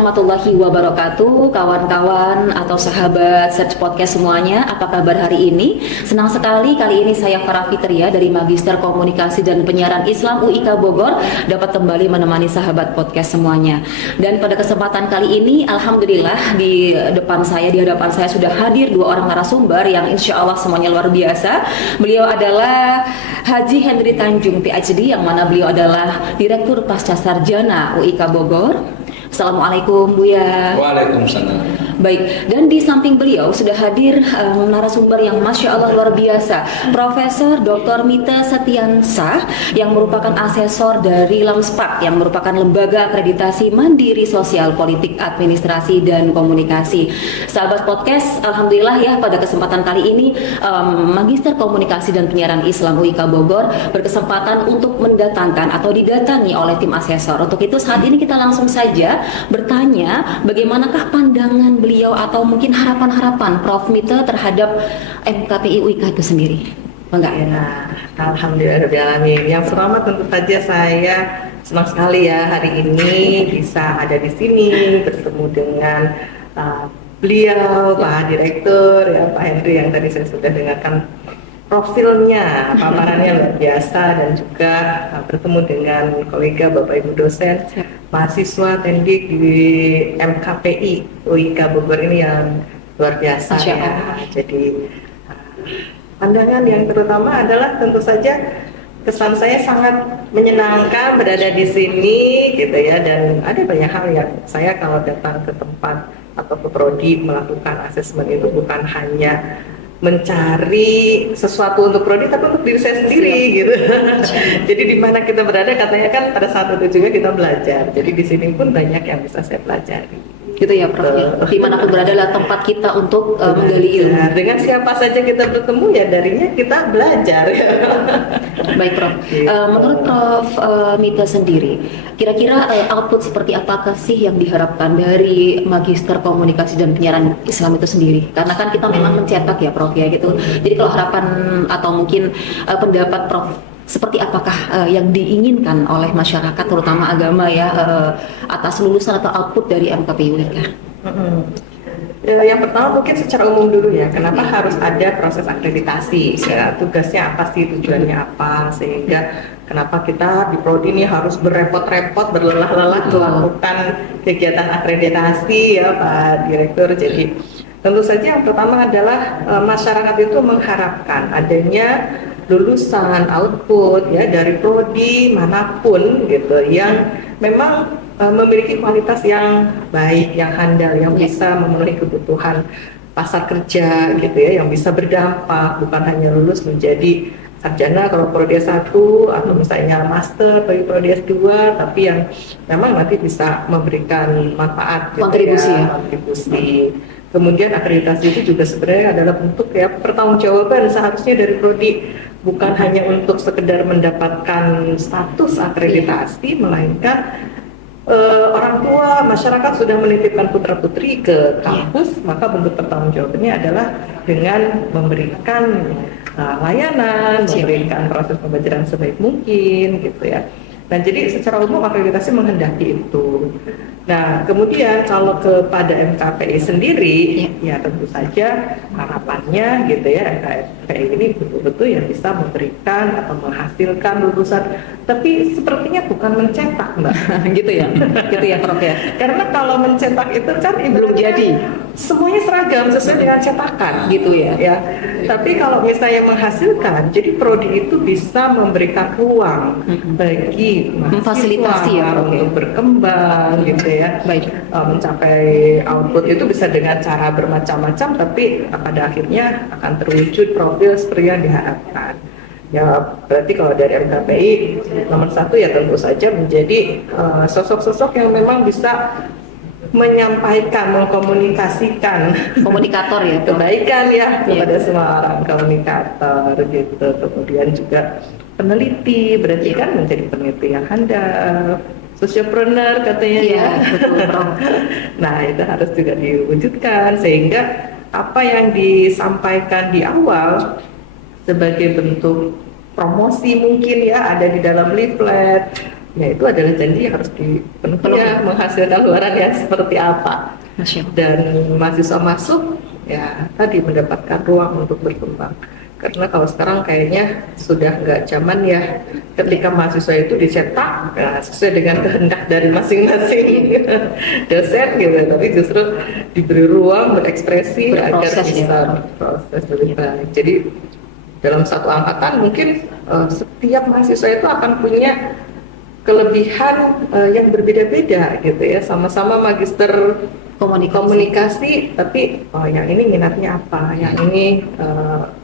Warahmatullahi wabarakatuh, kawan-kawan atau sahabat Search Podcast semuanya, apa kabar hari ini? Senang sekali kali ini saya Farah Fitria dari Magister Komunikasi dan Penyiaran Islam UIK Bogor dapat kembali menemani sahabat podcast semuanya. Dan pada kesempatan kali ini, alhamdulillah di hadapan saya sudah hadir dua orang narasumber yang insya Allah semuanya luar biasa. Beliau adalah Haji Henry Tanjung PhD, yang mana beliau adalah Direktur Pascasarjana UIK Bogor. Assalamualaikum Buya. Waalaikumsalam. Baik, dan di samping beliau sudah hadir narasumber yang Masya Allah luar biasa, Profesor Dr. Mita Setiansah, yang merupakan asesor dari LAMSPAK, yang merupakan Lembaga Akreditasi Mandiri Sosial Politik Administrasi dan Komunikasi. Sahabat podcast, alhamdulillah ya, pada kesempatan kali ini Magister Komunikasi dan Penyiaran Islam UIK Bogor berkesempatan untuk mendatangkan atau didatangi oleh tim asesor. Untuk itu saat ini kita langsung saja bertanya bagaimanakah pandangan beliau atau mungkin harapan-harapan Prof. Mita terhadap MKPI UIK itu sendiri. Enggak? Ya, alhamdulillahirrahmanirrahim. Yang pertama tentu saja saya senang sekali ya hari ini bisa ada di sini bertemu dengan beliau, Pak Direktur, ya Pak Henry, yang tadi saya sudah dengarkan profilnya, paparannya luar biasa, dan juga bertemu dengan kolega Bapak Ibu dosen, mahasiswa tendik di MKPI UIK Bogor ini yang luar biasa ya. Jadi pandangan yang terutama adalah tentu saja kesan saya sangat menyenangkan berada di sini gitu ya, dan ada banyak hal yang saya kalau datang ke tempat atau ke prodi melakukan asesmen itu bukan hanya mencari sesuatu untuk prodi, tapi untuk diri saya sendiri gitu. Jadi di mana kita berada, katanya kan pada saat itu juga kita belajar. Jadi di sini pun banyak yang bisa saya pelajari. Gitu ya Prof. Dimanapun berada adalah tempat kita untuk menggali ilmu. Dengan siapa saja kita bertemu ya darinya kita belajar. Baik Prof. Menurut Prof. Mita sendiri, kira-kira output seperti apakah sih yang diharapkan dari Magister Komunikasi dan Penyiaran Islam itu sendiri? Karena kan kita memang mencetak ya Prof ya gitu. Jadi kalau harapan atau mungkin pendapat Prof, seperti apakah yang diinginkan oleh masyarakat terutama agama ya atas lulusan atau output dari MKPI UIK? Yang pertama mungkin secara umum dulu ya, kenapa harus ada proses akreditasi ya, tugasnya apa sih, tujuannya apa, sehingga kenapa kita di prodi ini harus berrepot-repot, berlelah-lelah melakukan kegiatan akreditasi ya Pak Direktur. Jadi tentu saja yang pertama adalah masyarakat itu mengharapkan adanya lulusan output ya dari prodi manapun gitu yang memang memiliki kualitas yang baik, yang handal, yang bisa memenuhi kebutuhan pasar kerja gitu ya, yang bisa berdampak, bukan hanya lulus menjadi sarjana kalau prodi S1 atau misalnya master bagi prodi S2, tapi yang memang nanti bisa memberikan manfaat gitu, kontribusi. Kemudian akreditasi itu juga sebenarnya adalah bentuk ya pertanggungjawaban seharusnya dari prodi, bukan hanya untuk sekedar mendapatkan status akreditasi, melainkan orang tua, masyarakat sudah menitipkan putra-putri ke kampus, maka bentuk pertanggungjawabannya adalah dengan memberikan layanan, memberikan proses pembelajaran sebaik mungkin gitu ya. Nah, jadi secara umum akreditasi menghendaki itu. Nah, kemudian kalau kepada MKPI sendiri, ya tentu saja harapannya gitu ya, MKPI ini betul-betul yang bisa memberikan atau menghasilkan lulusan, tapi sepertinya bukan mencetak, Mbak. Gitu ya, gitu ya Prof ya. Karena kalau mencetak itu kan belum jadi, semuanya seragam sesuai dengan cetakan, gitu ya. Tapi kalau misalnya menghasilkan, jadi prodi itu bisa memberikan ruang bagi memfasilitasi ya untuk berkembang gitu ya. Baik. Mencapai output itu bisa dengan cara bermacam-macam, tapi pada akhirnya akan terwujud profil seperti yang diharapkan. Ya berarti kalau dari MKPI nomor satu ya tentu saja menjadi sosok-sosok yang memang bisa menyampaikan, mengkomunikasikan komunikator ya, kebaikan ya kepada semua orang, komunikator gitu. Kemudian juga peneliti, berarti kan menjadi peneliti yang handal, sociopreneur katanya ya. Betul, Nah itu harus juga diwujudkan sehingga apa yang disampaikan di awal sebagai bentuk promosi mungkin ya ada di dalam leaflet ya itu adalah janji yang harus dipenuhi ya, menghasilkan luaran yang seperti apa. Masya Allah. Dan mahasiswa masuk ya tadi mendapatkan ruang untuk berkembang. Karena kalau sekarang kayaknya sudah nggak zaman ya ketika mahasiswa itu dicetak sesuai dengan kehendak dari masing-masing dosen gitu, tapi justru diberi ruang berekspresi agar Berproses, bisa ya. berproses lebih baik. Jadi dalam satu angkatan mungkin setiap mahasiswa itu akan punya kelebihan yang berbeda-beda gitu ya, sama-sama magister komunikasi, tapi yang ini minatnya apa, yang ini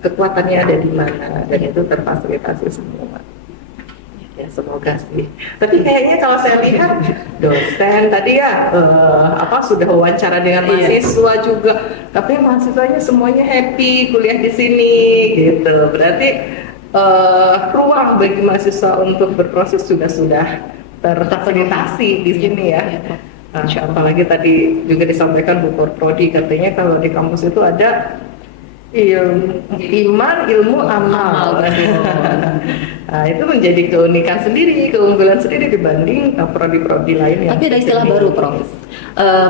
kekuatannya ada di mana, dan itu terfasilitasi semua. Ya semoga sih. Tapi kayaknya kalau saya lihat dosen tadi ya sudah wawancara dengan mahasiswa juga, tapi mahasiswanya semuanya happy kuliah di sini gitu. Berarti ruang bagi mahasiswa untuk berproses juga sudah terfasilitasi di sini ya. Apalagi tadi juga disampaikan Bu Prodi, katanya kalau di kampus itu ada iman, ilmu, amal. Nah, itu menjadi keunikan sendiri, keunggulan sendiri dibanding prodi-prodi lain yang. Tapi ada istilah baru, Prof.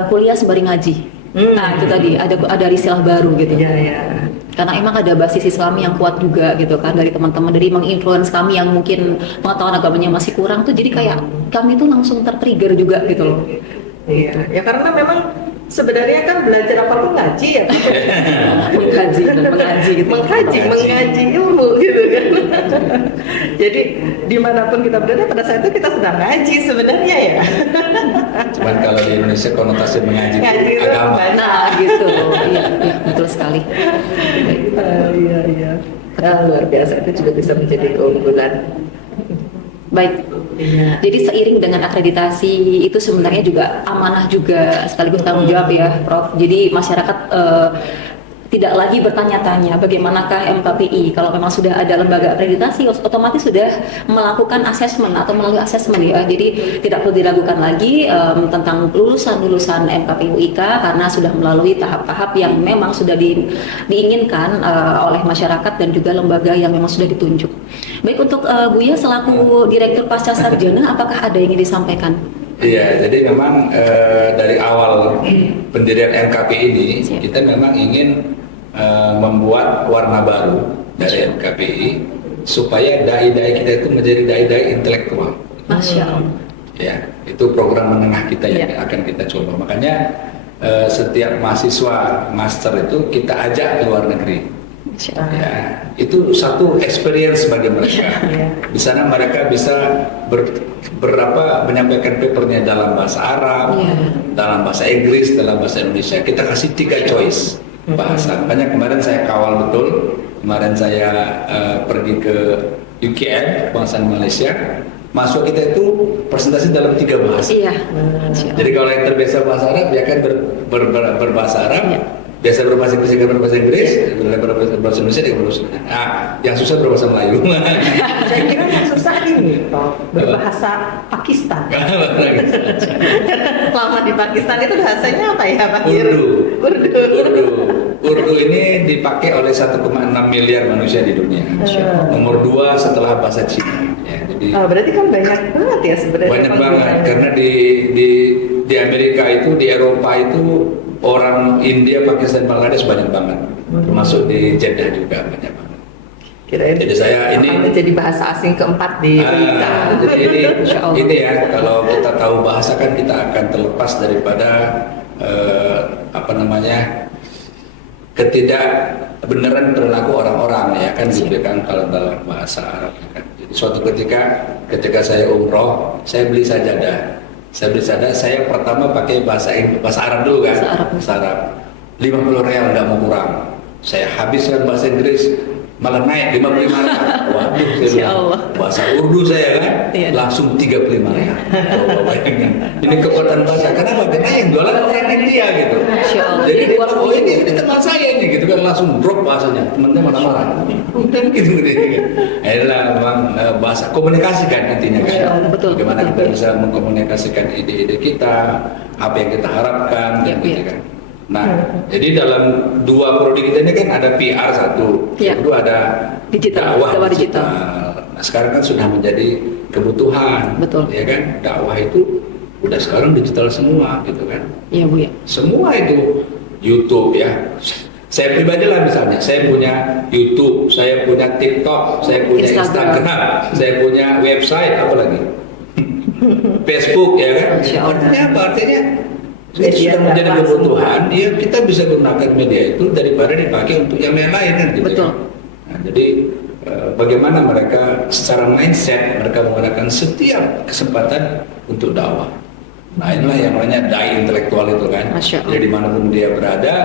Kuliah sembari ngaji. Nah, itu tadi ada istilah baru gitu. Iya, ya. Karena emang ada basis Islami yang kuat juga gitu kan dari teman-teman, dari menginfluence kami yang mungkin pengetahuan agamanya masih kurang tuh, jadi kayak kami tuh langsung tertrigger juga gitu loh. Iya, ya karena memang sebenarnya kan belajar apapun ngaji ya. Mengkaji gitu. Mengkaji ilmu gitu kan. Jadi dimanapun kita berada pada saat itu kita sedang ngaji sebenarnya ya. Cuman kalau di Indonesia konotasi mengaji itu agama. Nah gitu, iya betul sekali. Iya. Luar biasa, itu juga bisa menjadi keunggulan. Baik. Jadi seiring dengan akreditasi itu sebenarnya juga amanah juga sekaligus tanggung jawab ya, Prof. Jadi masyarakat tidak lagi bertanya-tanya bagaimanakah MKPI kalau memang sudah ada lembaga akreditasi, otomatis sudah melakukan asesmen atau melalui asesmen ya. Jadi tidak perlu diragukan lagi tentang lulusan MKPI UIK karena sudah melalui tahap-tahap yang memang sudah diinginkan oleh masyarakat dan juga lembaga yang memang sudah ditunjuk. Baik, untuk Buya selaku Direktur Pasca Sarjana, apakah ada yang ingin disampaikan? Iya, jadi memang dari awal pendirian MKPI ini kita memang ingin membuat warna baru dari MKPI supaya dai-dai kita itu menjadi dai-dai intelektual. Masya Allah. Ya, itu program menengah kita yang akan kita coba. Makanya setiap mahasiswa master itu kita ajak ke luar negeri. Ya, itu satu experience bagi mereka. Di sana mereka bisa menyampaikan papernya dalam bahasa Arab, dalam bahasa Inggris, dalam bahasa Indonesia. Kita kasih 3 choice bahasa. Makanya kemarin saya kawal betul. Kemarin saya pergi ke UKM, kebangsaan Malaysia. Mahasiswa kita itu presentasi dalam 3 bahasa. Iya. Jadi kalau yang terbiasa bahasa Arab, dia kan berbahasa Arab. Biasa berbahasa Inggris, dia berbahasa Inggris, berbahasa Indonesia, dia berbahasa Indonesia. Yang susah berbahasa Melayu. Saya kira yang susah ini, berbahasa Pakistan. Lama di Pakistan itu bahasanya apa ya, Pak? Urdu ini dipakai oleh 1,6 miliar manusia di dunia. Nomor 2 setelah bahasa Cina. Ya, jadi berarti kan banyak banget ya sebenarnya. Banyak banget, karena di Amerika itu, di Eropa itu orang India, Pakistan, Bangladesh banyak banget, termasuk di Jeddah juga banyak banget. Jadi saya ini menjadi bahasa asing keempat di Amerika. Jadi ini ya, kalau kita tahu bahasa kan kita akan terlepas daripada ketidakbenaran perilaku orang-orang ya kan, diberikan kalau dalam bahasa Arab kan. Jadi suatu ketika saya umroh, saya beli sajadah. Saya pertama pakai bahasa Arab dulu kan, bahasa Arab. 50 real nggak mau kurang. Saya habiskan bahasa Inggris, malah naik 55 real. Waduh, bahasa Urdu saya kan, langsung 35 real. Bayangin, ini kekuatan bahasa. Kenapa? Karena yang jualan orang India gitu. Jadi dia bilang, oh ini teman saya ini gitu kan, langsung drop bahasanya. Teman-teman marah-marah. Gitu. Inilah memang bahasa komunikasi kan intinya kan. Bagaimana kita bisa mengkomunikasikan ide-ide kita, apa yang kita harapkan dan gitu kan. Nah, jadi dalam 2 prodi kita ini kan ada PR 1, yang kedua ada dakwah digital. Nah, Nah, sekarang kan sudah menjadi kebutuhan, Betul. ya kan? Dakwah itu udah sekarang digital semua, gitu kan? Iya Bu ya. Semua itu YouTube ya. Saya pribadi lah misalnya, saya punya YouTube, saya punya TikTok, saya punya Instagram. Instagram, saya punya website, apa lagi? Facebook, ya kan? Masya Allah. Artinya apa? Artinya itu Media sudah menjadi dakwah kebutuhan. Ya kita bisa gunakan media itu daripada dipakai untuk yang lain kan, gitu. Betul. Ya. Nah, jadi bagaimana mereka secara mindset mereka menggunakan setiap kesempatan untuk dakwah. Nah inilah yang namanya dai intelektual itu kan. Masya Allah. Jadi dimanapun dia berada,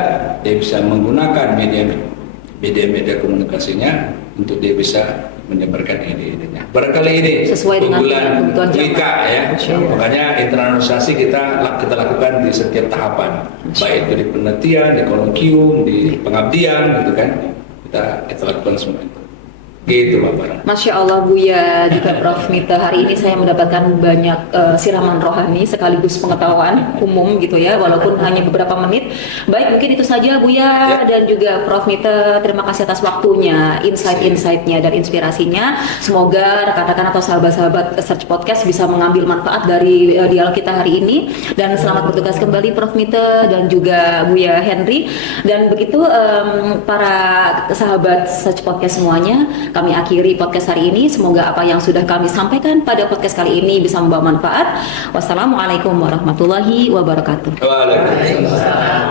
dia bisa menggunakan media komunikasinya untuk dia bisa menyebarkan ide-idenya. Barangkali ini Sesuai dengan keunggulan kebutuhan zaman. WIKA ya. Masya Allah. Makanya internalisasi kita lakukan di setiap tahapan, baik itu di penelitian, di kolokvium, di pengabdian, gitu kan. Kita lakukan semua itu. Gitu Mbak Farah. Masya Allah Buya juga Prof. Mita, hari ini saya mendapatkan banyak siraman rohani sekaligus pengetahuan umum gitu ya, walaupun hanya beberapa menit. Baik, mungkin itu saja Buya Ya. dan juga Prof. Mita, terima kasih atas waktunya, insight-insightnya dan inspirasinya. Semoga rekan-rekan atau sahabat-sahabat Search Podcast bisa mengambil manfaat dari dialog kita hari ini, dan selamat bertugas kembali Prof. Mita dan juga Buya Henry. Dan begitu para sahabat Search Podcast semuanya, kami akhiri podcast hari ini. Semoga apa yang sudah kami sampaikan pada podcast kali ini bisa membawa manfaat. Wassalamualaikum warahmatullahi wabarakatuh. Waalaikumsalam.